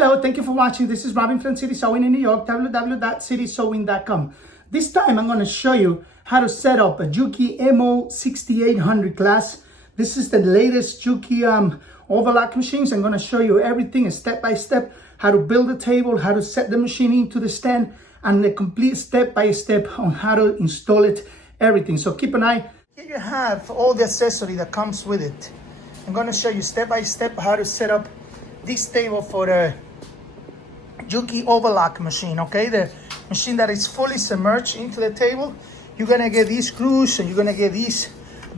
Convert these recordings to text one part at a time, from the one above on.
Hello, thank you for watching. This is Robin from City Sewing in New York, www.citysewing.com. This time I'm going to show you how to set up a Juki MO-6800 class. This is the latest Juki Overlock machines. I'm going to show you everything step by step, how to build a table, how to set the machine into the stand, and the complete step by step on how to install it, everything. So keep an eye. Here you have all the accessory that comes with it. I'm going to show you step by step how to set up this table for the Juki Overlock machine, okay? The machine that is fully submerged into the table. You're gonna get these screws and you're gonna get these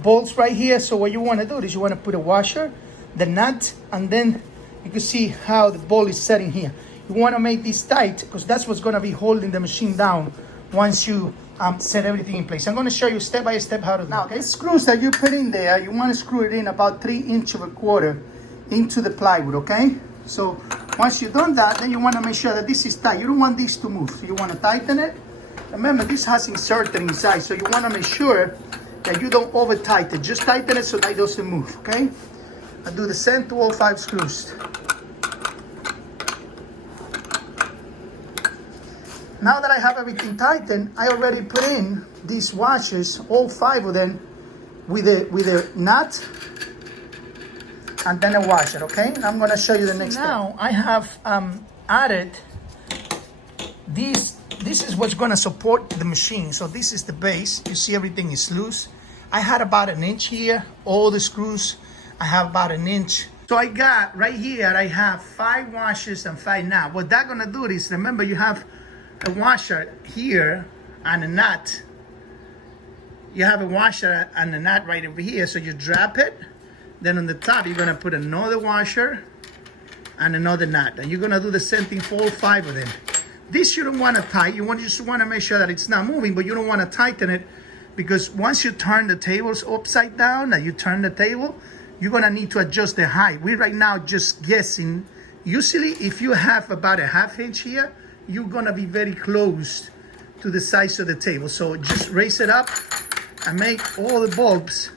bolts right here. So what you wanna do is you wanna put a washer, the nut, and then you can see how the bolt is setting here. You wanna make this tight because that's what's gonna be holding the machine down once you set everything in place. I'm gonna show you step by step how to do it. Now, okay? The screws that you put in there, you wanna screw it in about 3 1/4 into the plywood, okay? So once you've done that, then you want to make sure that this is tight. You don't want this to move, so you want to tighten it. Remember, this has inserted inside, so you want to make sure that you don't over tighten. Just tighten it so that it doesn't move, okay? I do the same to all 5 screws. Now that I have everything tightened, I already put in these washers, all 5 of them, with a nut and then a washer, okay? I'm gonna show you the next step. Now I have added this is what's gonna support the machine. So this is the base. You see everything is loose. I had about 1 inch here, all the screws, I have about 1 inch. So I got, right here, I have 5 washers and 5 nuts. What that's gonna do is, remember you have a washer here and a nut. You have a washer and a nut right over here, so you drop it. Then on the top, you're gonna put another washer and another nut. And you're gonna do the same thing for all 5 of them. This you don't wanna tighten. You just wanna make sure that it's not moving, but you don't wanna tighten it because once you turn the tables upside down, and you turn the table, you're gonna need to adjust the height. We're right now just guessing. Usually, if you have about a 1/2 inch here, you're gonna be very close to the size of the table. So just raise it up and make all the bulbs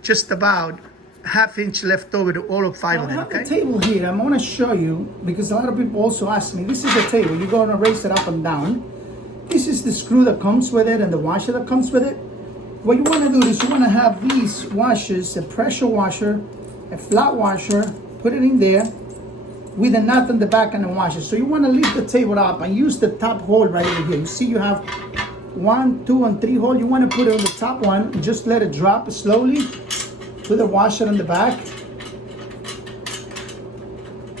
just about 1/2 inch left over to all of 5 of them, okay? The table here, I'm gonna show you, because a lot of people also ask me, this is the table, you're gonna raise it up and down. This is the screw that comes with it and the washer that comes with it. What you wanna do is you wanna have these washers, a pressure washer, a flat washer, put it in there with a nut in the back and a washer. So you wanna lift the table up and use the top hole right over here. You see you have 1, 2, and 3 hole. You wanna put it on the top one and just let it drop slowly. Put the washer in the back.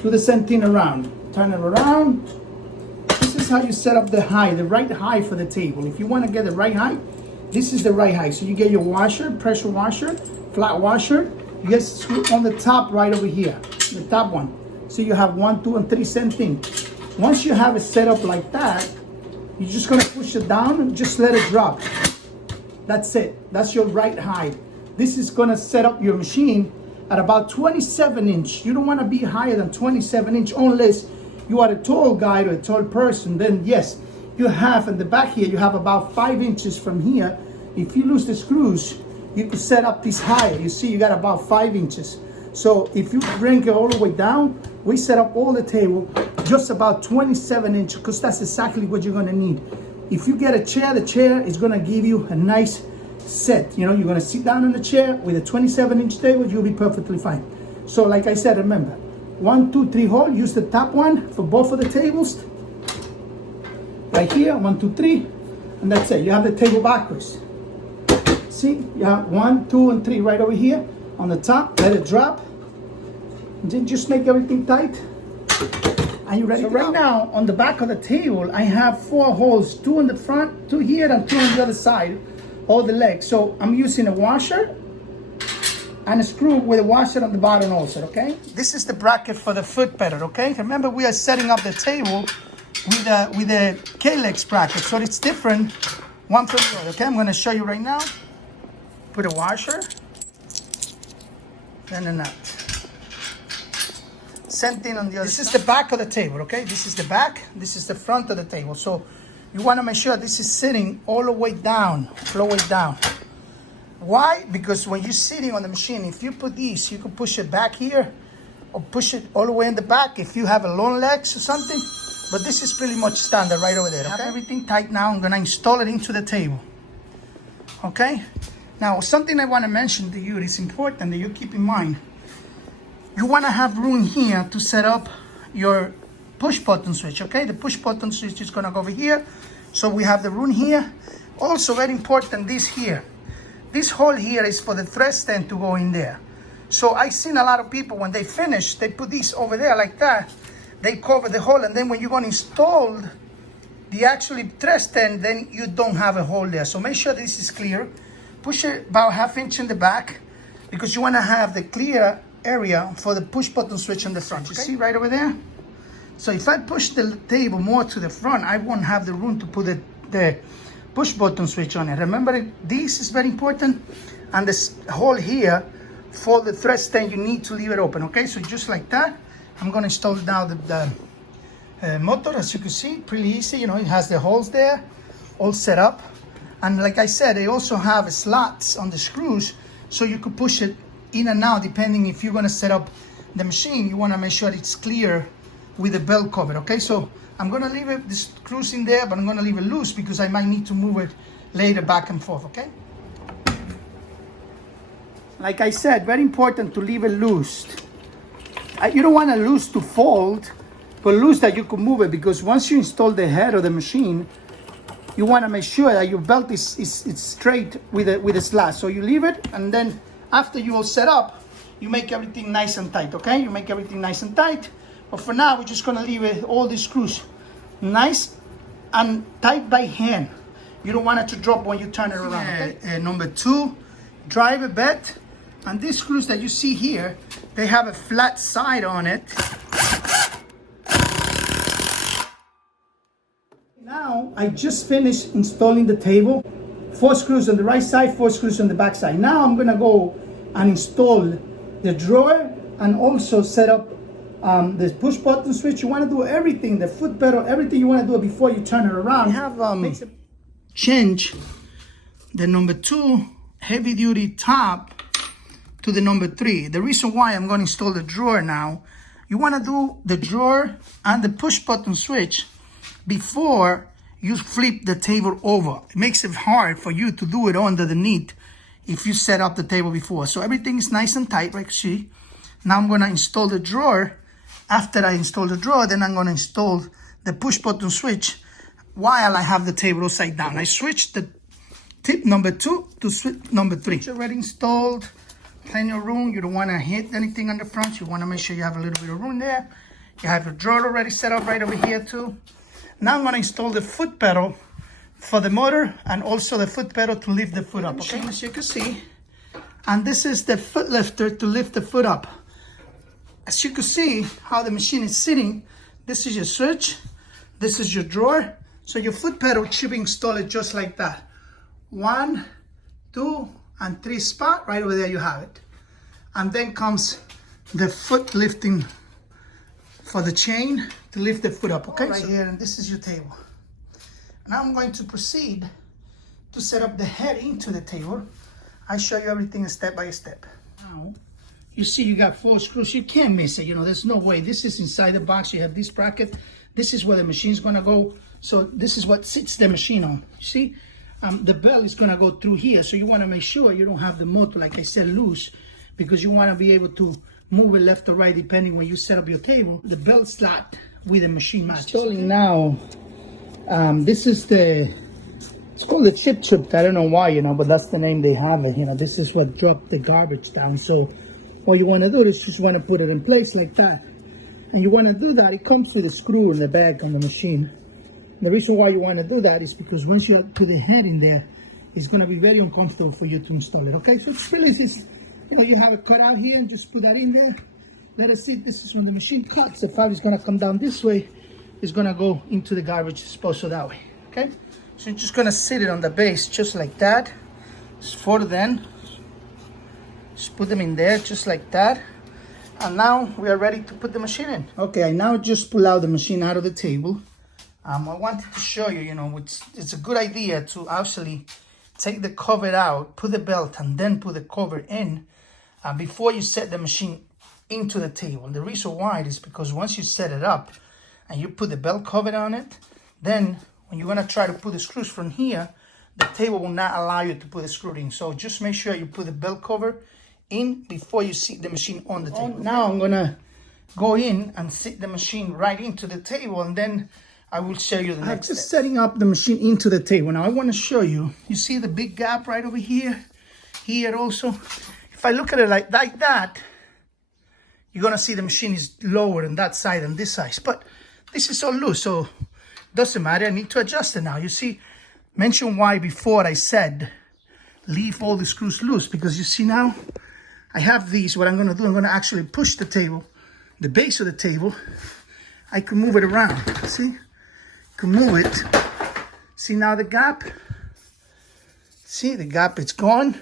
Do the same thing around. Turn it around. This is how you set up the height, the right height for the table. If you want to get the right height, this is the right height. So you get your washer, pressure washer, flat washer. You get screw on the top right over here, the top one. So you have 1, 2, and 3, same thing. Once you have it set up like that, you're just gonna push it down and just let it drop. That's it. That's your right height. This is gonna set up your machine at about 27 inch. You don't wanna be higher than 27 inch unless you are a tall guy or a tall person. Then yes, you have in the back here, you have about 5 inches from here. If you lose the screws, you can set up this higher. You see, you got about 5 inches. So if you bring it all the way down, we set up all the table just about 27 inch because that's exactly what you're gonna need. If you get a chair, the chair is gonna give you a nice set. You know, you're gonna sit down in the chair with a 27-inch table, you'll be perfectly fine. So like I said, remember, 1, 2, 3 hole, use the top one for both of the tables. Right here, 1, 2, 3, and that's it. You have the table backwards. See, you have 1, 2, and 3 right over here on the top. Let it drop. And then just make everything tight. And you're ready to go. Right now, on the back of the table, I have 4 holes, 2 in the front, 2 here, and 2 on the other side. All the legs. So I'm using a washer and a screw with a washer on the bottom also, okay? This is the bracket for the foot pedal, okay? Remember, we are setting up the table with a K-legs bracket, so it's different one from the other, okay? I'm gonna show you right now. Put a washer, then a nut. Same thing on the other side. This is the back of the table, okay? This is the back, this is the front of the table. So you want to make sure this is sitting all the way down, all the way down. Why? Because when you're sitting on the machine, if you put these, you can push it back here or push it all the way in the back if you have a long legs or something. But this is pretty much standard right over there. Okay? I have everything tight now. I'm gonna install it into the table. Okay? Now, something I wanna mention to you, it's important that you keep in mind. You wanna have room here to set up your push button switch, okay? The push button switch is gonna go over here. So we have the room here. Also very important, this here. This hole here is for the thread stand to go in there. So I've seen a lot of people, when they finish, they put this over there like that. They cover the hole, and then when you're gonna install the actually thread stand, then you don't have a hole there. So make sure this is clear. Push it about 1/2 inch in the back, because you wanna have the clear area for the push button switch on the front. Okay? You see right over there? So if I push the table more to the front, I won't have the room to put the push button switch on it. Remember, this is very important. And this hole here for the thread stand, you need to leave it open, okay? So just like that, I'm gonna install now the motor. As you can see, pretty easy, you know, it has the holes there, all set up. And like I said, they also have slots on the screws, so you could push it in and out, depending if you're gonna set up the machine. You wanna make sure it's clear with the belt cover, okay? So I'm gonna leave the screws in there, but I'm gonna leave it loose because I might need to move it later back and forth, okay? Like I said, very important to leave it loose. You don't want to loose to fold, but loose that you can move it, because once you install the head of the machine, you want to make sure that your belt is straight with the slot. So you leave it, and then after you all set up, you make everything nice and tight, okay? You make everything nice and tight. But for now, we're just gonna leave it, all the screws nice and tight by hand. You don't want it to drop when you turn it around, okay? Number 2, driver bed. And these screws that you see here, they have a flat side on it. Now, I just finished installing the table. 4 screws on the right side, 4 screws on the back side. Now I'm gonna go and install the drawer and also set up the push button switch. You want to do everything, the foot pedal, everything you want to do before you turn it around. We have change the number 2 heavy duty top to the number 3. The reason why I'm going to install the drawer now, you want to do the drawer and the push button switch before you flip the table over. It makes it hard for you to do it underneath if you set up the table before. So everything is nice and tight, right? See? Now I'm going to install the drawer. After I install the drawer, then I'm going to install the push button switch while I have the table upside down. I switched the tip number 2 to switch number 3. It's already installed, plenty of room. You don't want to hit anything on the front. You want to make sure you have a little bit of room there. You have your drawer already set up right over here too. Now I'm going to install the foot pedal for the motor and also the foot pedal to lift the foot up, okay? As you can see, and this is the foot lifter to lift the foot up. As you can see how the machine is sitting, this is your switch, this is your drawer. So your foot pedal should be installed just like that. 1, 2, and 3 spot, right over there you have it. And then comes the foot lifting for the chain to lift the foot up, okay? Right here, and this is your table. Now I'm going to proceed to set up the head into the table. I show you everything step by step. Now, you see you got 4 screws. You can't miss it, you know, there's no way. This is inside the box. You have this bracket. This is where the machine's gonna go. So this is what sits the machine on. You see, the belt is gonna go through here. So you wanna make sure you don't have the motor, like I said, loose, because you wanna be able to move it left or right depending when you set up your table. The belt slot with the machine matches. Installing now, this is it's called the chip. I don't know why, you know, but that's the name they have it. You know, this is what dropped the garbage down. So what you want to do is just want to put it in place like that. And you want to do that, it comes with a screw in the back on the machine. The reason why you want to do that is because once you put the head in there, it's going to be very uncomfortable for you to install it, okay? So it's really just, you know, you have it cut out here and just put that in there. Let us see, this is when the machine cuts. The file is going to come down this way. It's going to go into the garbage disposal that way, okay? So you're just going to sit it on the base just like that. For then, just put them in there just like that. And now we are ready to put the machine in. Okay, I now just pull out the machine out of the table. I wanted to show you, you know, it's a good idea to actually take the cover out, put the belt, and then put the cover in before you set the machine into the table. And the reason why is because once you set it up and you put the belt cover on it, then when you're gonna try to put the screws from here, the table will not allow you to put the screw in. So just make sure you put the belt cover in before you sit the machine on the table. Now I'm gonna go in and sit the machine right into the table, and then I will show you the next step. Just setting up the machine into the table. Now I want to show you, you see the big gap right over here, here also. If I look at it like that, you're gonna see the machine is lower on that side than this side, but this is all loose, so doesn't matter. I need to adjust it now. You see, mention why before I said leave all the screws loose, because you see now I have these. What I'm gonna do, I'm gonna actually push the table, the base of the table. I can move it around, see? Can move it. See now the gap? See the gap, it's gone.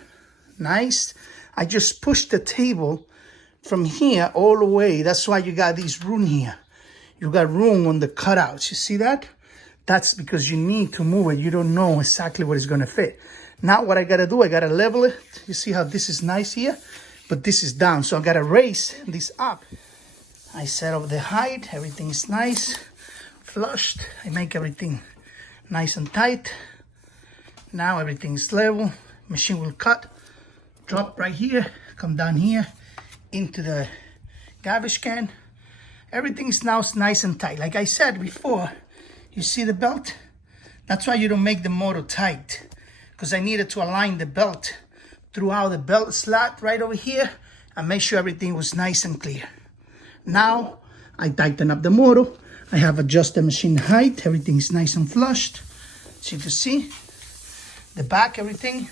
Nice. I just pushed the table from here all the way. That's why you got these room here. You got room on the cutouts. You see that? That's because you need to move it. You don't know exactly what is going to fit. Now what I got to do, I got to level it. You see how this is nice here? But this is down. So I got to raise this up. I set up the height. Everything is nice. Flushed. I make everything nice and tight. Now everything is level. Machine will cut. Drop right here. Come down here into the garbage can. Everything is now nice and tight. Like I said before, you see the belt? That's why you don't make the motor tight, because I needed to align the belt throughout the belt slot right over here and make sure everything was nice and clear. Now I tighten up the motor. I have adjusted machine height. Everything is nice and flushed. So you can see the back, everything.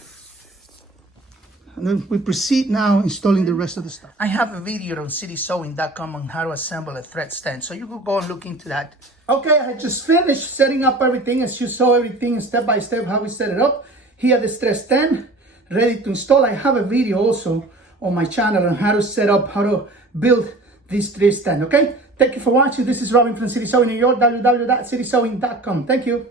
And then we proceed now installing the rest of the stuff. I have a video on citysewing.com on how to assemble a thread stand, so you could go and look into that. Okay, I just finished setting up everything, as you saw everything step by step how we set it up. Here the thread stand, ready to install. I have a video also on my channel on how to set up, how to build this thread stand, okay? Thank you for watching. This is Robin from City Sewing New York, www.citysewing.com. Thank you.